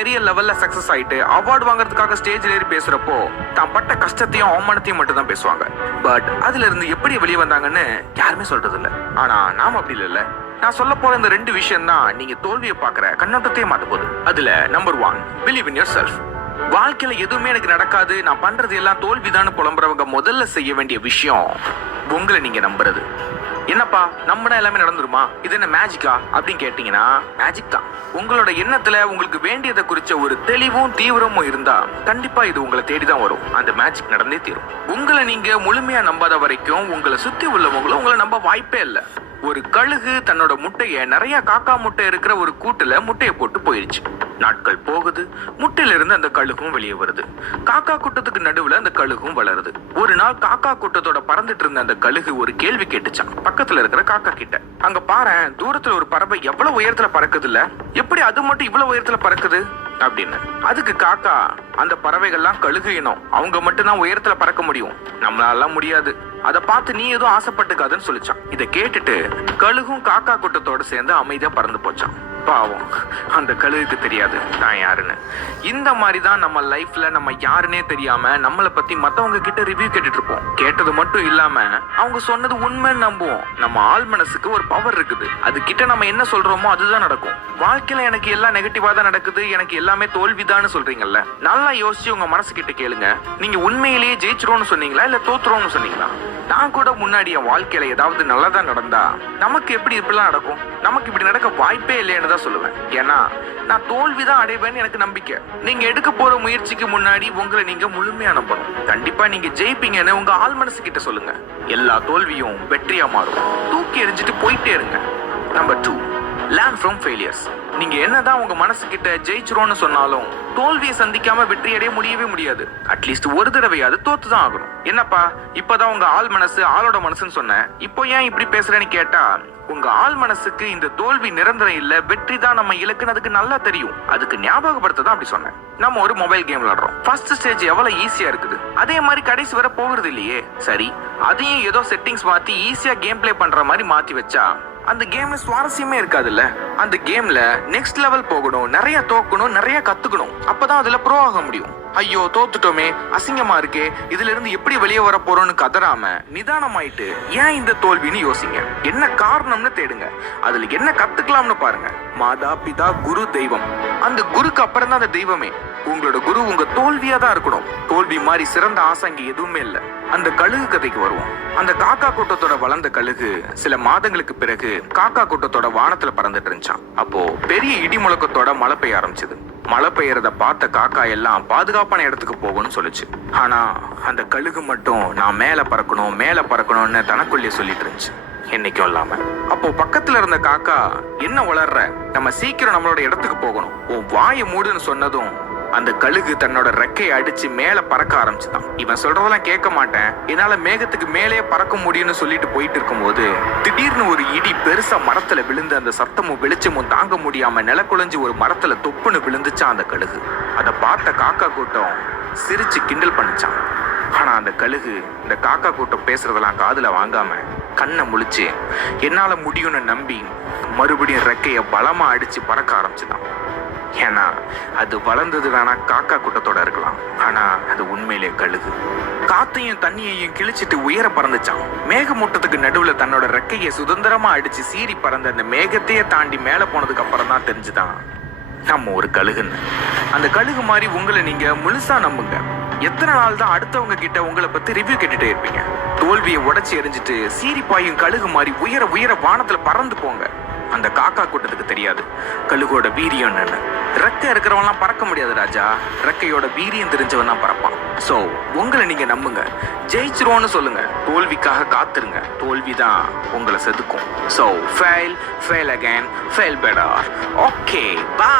பெரிய லெவல்ல சக்சஸ் ஆயிட்டு அவார்டு வாங்குறதுக்காக ஸ்டேஜ்ல ஏறி பேசுறப்போ தான் பட்ட கஷ்டத்தையும் அவமானத்தையும் மட்டும் தான் பேசுவாங்க. பட் அதுல இருந்து எப்படி வெளியே வந்தாங்கன்னு யாருமே சொல்றது இல்ல. ஆனா நாம அப்படி இல்ல. நான் சொல்ல போற இந்த 2 விஷயம் தான் நீங்க தோல்வியை பாக்குற கண்ணோட்டத்தையே மாத்த போகுது. அதுல number 1, believe in your self. வாழ்க்கையில எதுவுமே எனக்கு நடக்காது, நான் பண்றது எல்லாம் தோல்விதான்னு புலம்புறவங்க முதல்ல செய்ய வேண்டிய விஷயம் உங்களை நீங்க நம்புறது. என்னப்பா நம்பினா எல்லாமே நடந்துருமா, இது என்ன மேஜிக்கா அப்படின்னு கேட்டீங்கன்னா மேஜிக் தான். உங்களோட எண்ணத்துல உங்களுக்கு வேண்டியதை குறிச்ச ஒரு தெளிவும் தீவிரமும் இருந்தா கண்டிப்பா இது உங்களை தேடிதான் வரும். அந்த மேஜிக் நடந்தே தீரும். உங்களை நீங்க முழுமையா நம்பாத வரைக்கும் உங்களை சுத்தி உள்ளவங்களும் உங்களை நம்ப வாய்ப்பே இல்லை. ஒரு கழுகு தன்னோட முட்டைய நிறைய காக்கா முட்டை இருக்கிற ஒரு கூட்டுல முட்டையை போட்டு போயிடுச்சு. நாட்கள் போகுது, முட்டையில இருந்து அந்த கழுகும் வெளியே வருது. காக்கா கூட்டத்துக்கு நடுவுல அந்த கழுகும் வளருது. ஒரு நாள் காக்கா கூட்டத்தோட பறந்துட்டு இருந்த அந்த கழுகு ஒரு கேள்வி கேட்டுச்சான் பக்கத்துல இருக்கிற காக்கா கிட்ட. அங்க பாரு, தூரத்துல ஒரு பறவை எவ்வளவு உயரத்துல பறக்குது இல்ல, எப்படி அது மட்டும் இவ்வளவு உயரத்துல பறக்குது அப்படின்னு. அதுக்கு காக்கா, அந்த பறவைகள்லாம் கழுகு இனம், அவங்க மட்டும் தான் உயரத்துல பறக்க முடியும், நம்மளால முடியாது, அதை பார்த்து நீ எதுவும் ஆசைப்பட்டுக்காதுன்னு சொல்லிச்சான். இதை கேட்டுட்டு கழுகும் காக்கா கூட்டத்தோட சேர்ந்து அமைதியா பறந்து போச்சான். பாவம், அந்த கழுகுக்கு தெரியாது நான் யாருன்னு. இந்த மாதிரிதான் நம்ம லைஃப்ல நம்ம யாருன்னே தெரியாம நம்மளை பத்தி மத்தவங்க கிட்ட ரிவ்யூ கேட்டுட்டு இருப்போம். கேட்டது மட்டும் இல்லாம அவங்க சொன்னது உண்மைன்னு நம்புவோம். நம்ம ஆள் மனசுக்கு ஒரு பவர் இருக்குது, அது கிட்ட நம்ம என்ன சொல்றோமோ அதுதான் நடக்கும். வாழ்க்கையில எனக்கு எல்லாம் நெகட்டிவா தான் நடக்குது, எனக்கு எல்லாமே தோல்விதான்னு சொல்றீங்கல்ல, நல்லா யோசிச்சு உங்க மனசு கிட்ட கேளுங்க, நீங்க உண்மையிலேயே ஜெயிச்சிரோன்னு சொன்னீங்களா இல்ல தோத்துறோம்னு சொன்னீங்களா? நான் கூட முன்னாடி என் வாழ்க்கையில ஏதாவது நல்லதா நடந்தா நமக்கு எப்படி இப்படிலாம் நடக்கும், நமக்கு இப்படி நடக்க வாய்ப்பே இல்லைன்னு தான் சொல்லுவேன். ஏன்னா நான் தோல்விதான் அடைவேன்னு எனக்கு நம்பிக்கை. நீங்க எடுக்க போற முயற்சிக்கு முன்னாடி உங்களை நீங்க முழுமையா நம்பணும். கண்டிப்பா நீங்க ஜெயிப்பீங்கன்னு உங்க ஆள் மனசு கிட்ட சொல்லுங்க. எல்லா தோல்வியும் வெற்றியா மாறும். தூக்கி எறிஞ்சிட்டு போயிட்டே இருங்க. Number 2, learn from failures. நீங்க என்னதான் உங்க மனசு கிட்ட ஜெயிச்சிரோன்னு சொன்னாலும் தோல்வியை சந்திக்காம வெற்றி அடைய முடியவே முடியாது. அட்லீஸ்ட் ஒரு தடவையாவது தோத்துதான் ஆகணும். என்னப்பா இப்பதான் உங்க ஆள் மனசு ஆளோட மனசுன்னு சொன்னேன், இப்போ ஏன் இப்படி பேசுறேன்னு கேட்டா, உங்க ஆள் மனசுக்கு இந்த தோல்வி நிரந்தரம் இல்ல, வெற்றி தான் நம்ம இலக்குன்னு அதுக்கு நல்லா தெரியும். அதுக்கு ஞாபகப்படுத்த தான் அப்படி சொன்னேன். நம்ம ஒரு மொபைல் கேம் விளையாடுறோம், ஃபர்ஸ்ட் ஸ்டேஜ் எவ்வளவு ஈஸியா இருக்குது, அதே மாதிரி கடைசி வரை போகிறது இல்லையே. சரி, அதையும் ஏதோ செட்டிங்ஸ் மாத்தி ஈஸியா கேம் பிளே பண்ற மாதிரி மாத்தி வச்சா அந்த கேம்ல சுவாரஸ்யமே இருக்காதுல்ல. அந்த கேம்ல நெக்ஸ்ட் லெவல் போகணும், நிறைய தோக்கணும், நிறைய கத்துக்கணும், அப்பதான் அதுல ப்ரோ ஆக முடியும். ஐயோ தோத்துட்டோமே, அசிங்கமா இருக்கே, இதுல இருந்து எப்படி வெளியே வர போறோம்னு கதறாம நிதானமாயிட்டு ஏன் இந்த தோல்வின்னு யோசிங்க. என்ன காரணம்னு தேடுங்க, அதுல என்ன கத்துக்கலாம்னு பாருங்க. மாதா பிதா குரு தெய்வம், அந்த குருக்கு அப்புறம் தான் அந்த தெய்வமே. உங்களோட குரு உங்க தோல்வியா தான் இருக்கணும். தோல்வி மாதிரி சிறந்த ஆசை இங்க எதுவுமே இல்ல. அந்த கழுகு கதைக்கு வருவோம். அந்த காக்கா கூட்டத்தோட வளர்ந்த கழுகு சில மாதங்களுக்கு பிறகு காக்கா கூட்டத்தோட வானத்துல பறந்துட்டு இருந்துச்சான். அப்போ பெரிய இடி முழக்கத்தோட மழை பெய்ய ஆரம்பிச்சது. மழை பெய்யறத பார்த்த காக்கா எல்லாம் பாதுகாப்பான இடத்துக்கு போகணும்னு சொல்லுச்சு. ஆனா அந்த கழுகு மட்டும் நான் மேல பறக்கணும்னு தனக்குள்ளே சொல்லிட்டு இருந்துச்சு, என்னைக்கும் இல்லாம. அப்போ பக்கத்துல இருந்த காக்கா, என்ன வளர்ற, நம்ம சீக்கிரம் நம்மளோட இடத்துக்கு போகணும், உன் வாயை மூடுன்னு சொன்னதும் அந்த கழுகு தன்னோட ரெக்கையை அடிச்சு மேல பறக்க ஆரம்பிச்சுதான். இவன் சொல்றதெல்லாம் கேட்க மாட்டேன், என்னால மேகத்துக்கு மேலே பறக்க முடியும்னு சொல்லிட்டு போயிட்டு இருக்கும்போது திடீர்னு ஒரு இடி பெருசா மரத்துல விழுந்து அந்த சத்தமும் வெளிச்சமும் தாங்க முடியாம நில குழஞ்சு ஒரு மரத்துல தொப்புன்னு விழுந்துச்சான் அந்த கழுகு. அதை பார்த்த காக்கா கூட்டம் சிரிச்சு கிண்டல் பண்ணிச்சான். ஆனா அந்த கழுகு இந்த காக்கா கூட்டம் பேசுறதெல்லாம் காதுல வாங்காம கண்ணை முழிச்சு என்னால முடியும்னு நம்பி மறுபடியும் ரெக்கைய பலமா அடிச்சு பறக்க ஆரம்பிச்சுதான். ஏன்னா அது வளர்ந்தது வேணா காக்கா கூட்டத்தோட இருக்கலாம், ஆனா அது உண்மையிலே கழுகு. காத்தையும் தண்ணியையும் கிழிச்சிட்டு உயர பறந்துச்சான். மேகமூட்டத்துக்கு நடுவுல தன்னோட ரெக்கையை சுதந்திரமா அடிச்சு சீறி பறந்த அந்த மேகத்தையே தாண்டி மேல போனதுக்கு அப்புறம் தான் தெரிஞ்சுதான் நம்ம ஒரு கழுகுன்னு. அந்த கழுகு மாதிரி உங்களை நீங்க முழுசா நம்புங்க. எத்தனை நாள் தான் அடுத்தவங்க கிட்ட உங்களை பத்தி ரிவ்யூ கேட்டுட்டே இருப்பீங்க? தோல்வியை உடைச்சி எரிஞ்சிட்டு சீறி பாயும் கழுகு மாதிரி உயர உயர வானத்துல பறந்து போங்க. அந்த காக்கா கூட்டத்துக்கு தெரியாது கழுகோட வீரியம் என்னன்னு. ரெக்கை இருக்கிறவன்லாம் பறக்க முடியாது ராஜா, ரெக்கையோட வீரியம் தெரிஞ்சவன் தான் பறப்பான். சோ உங்களை நீங்க நம்புங்க, ஜெயிச்சிருவோன்னு சொல்லுங்க, தோல்விக்காக காத்துருங்க, தோல்விதான் உங்களை செதுக்கும். So fail again, fail better. Okay, by.